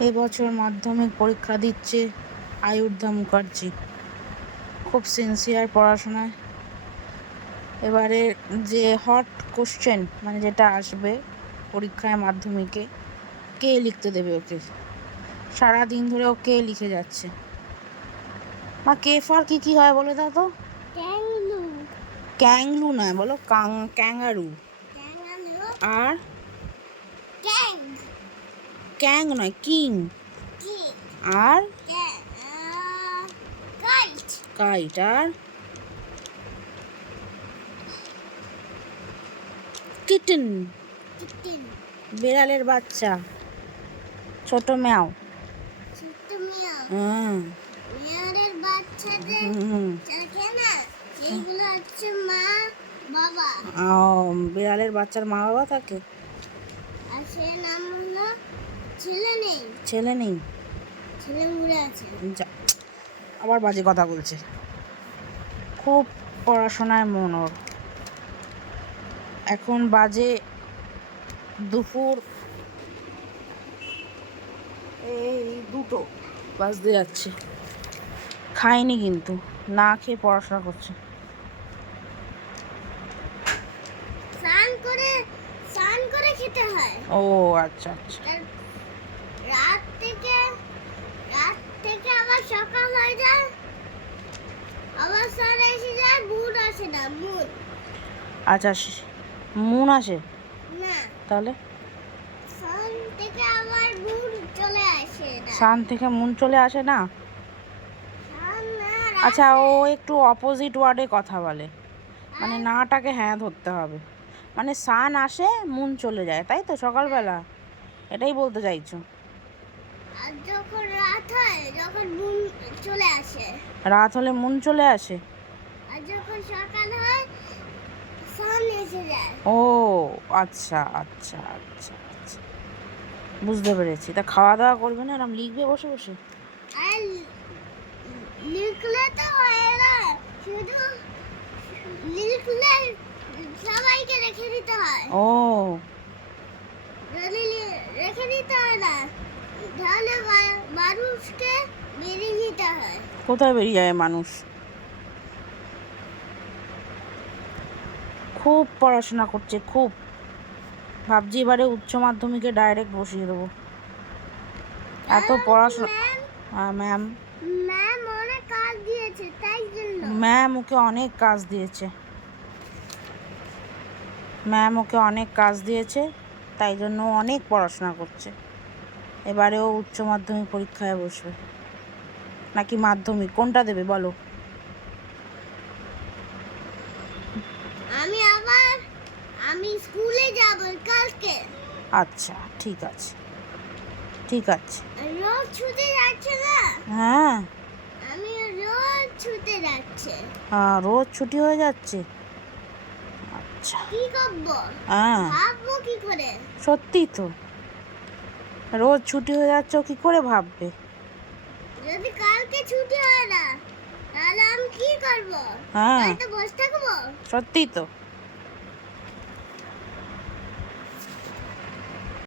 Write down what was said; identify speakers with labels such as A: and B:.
A: এবছর মাধ্যমিক পরীক্ষা দিচ্ছে আয়ুর্ধা মুখার্জি। খুব সিনসিয়ার পড়াশোনায়। এবারে যে হট কোশ্চেন মানে যেটা আসবে পরীক্ষায় মাধ্যমিকে কে লিখতে দেবে ওকে? সারা দিন ধরে ও কে লিখে যাচ্ছে? মা কে ফর কি কি হয় বলে দাও তো? ক্যাংলু। নয় বলো কাং ক্যাঙ্গারু। আর
B: ক্যাং
A: নয় কিং। আর?
B: কাইট।
A: আর? কিটেন। বিড়ালের বাচ্চা। ছোট ম্যাও। ও, বিড়ালের বাচ্চার মা বাবা থাকে।
B: আর সে নাম হলো ছেলে নেই।
A: ছেলে নেই।
B: ছেলে উড়ে আছে।
A: আবার বাজে কথা বলছে। খুব পড়াশোনায় মন ওর। এখন বাজে দুপুর এই দুটো বাজতে যাচ্ছে। খায়নি কিন্তু না খেয়ে পড়াশোনা করছে।
B: স্নান করে স্নান করে খেতে হয়।
A: ও আচ্ছা আচ্ছা।
B: রাত থেকে রাত থেকে আবার সকাল হয়ে যায়। আবার এসে যায় মুন আসে না মুন
A: আচ্ছা মুন আসে?
B: না।
A: তাহলে?
B: সান থেকে আবার মুন চলে আসে না।
A: সান থেকে মুন চলে আসে না? আচ্ছা ও একটু অপোজিট ওয়ার্ডে কথা বলে। মানে নাটাকে হ্যাঁ ধরতে হবে। মানে সান আসে মুন চলে যায় তাই তো? সকালবেলা। এটাই বলতে চাইছো।
B: যখন রাত হয় যখন মুন চলে আসে।
A: রাত হলে মুন চলে আসে?
B: আর যখন সকাল হয় সান এসে যায়।
A: ও আচ্ছা আচ্ছা আচ্ছা আচ্ছা। বুঝতে পেরেছি। তা খাওয়া দাওয়া করবে না? এরম লিখবে বসে বসে?
B: লিখলে তো হয় না। শুধু লিখলে সবাইকে রেখে দিতে হয়।
A: ও।
B: রেখে দিতে হয় না তাহলে মানুষকে মেরে দিতে হয়।
A: কোথায় বেরিয়ে যায় মানুষ? খুব পড়াশোনা করছে খুব। ভাবছি এবারে উচ্চ মাধ্যমিকে ডাইরেক্ট বসিয়ে দেবো। এত পড়াশোনা
B: ম্যাম
A: হ্যাঁ ম্যাম
B: ম্যাম অনেক কাজ দিয়েছে তাই জন্য।
A: ম্যাম ওকে অনেক কাজ দিয়েছে। ম্যাম ওকে অনেক কাজ দিয়েছে তাই জন্য অনেক পড়াশোনা করছে। এবারে ও উচ্চ মাধ্যমিক পরীক্ষায় বসবে। নাকি মাধ্যমিক? কোনটা দেবে? বলো।
B: আমি আবার আমি স্কুলে যাব কালকে।
A: আচ্ছা ঠিক আছে। ঠিক আছে।
B: রোজ ছুটে যাচ্ছে না?
A: হ্যাঁ।
B: আমি রোজ ছুটে যাচ্ছে।
A: হ্যাঁ, রোজ ছুটি হয়ে যাচ্ছে। আচ্ছা।
B: কি করব?
A: হ্যাঁ।
B: ভাববো কি করে?
A: সত্যি তো। রোজ ছুটি হয়ে যাচ্ছে কি করে ভাববে?
B: যদি কালকে ছুটি হয় না তাহলে আমি কি করব?
A: হ্যাঁ।
B: বসে থাকব?
A: সত্যি তো।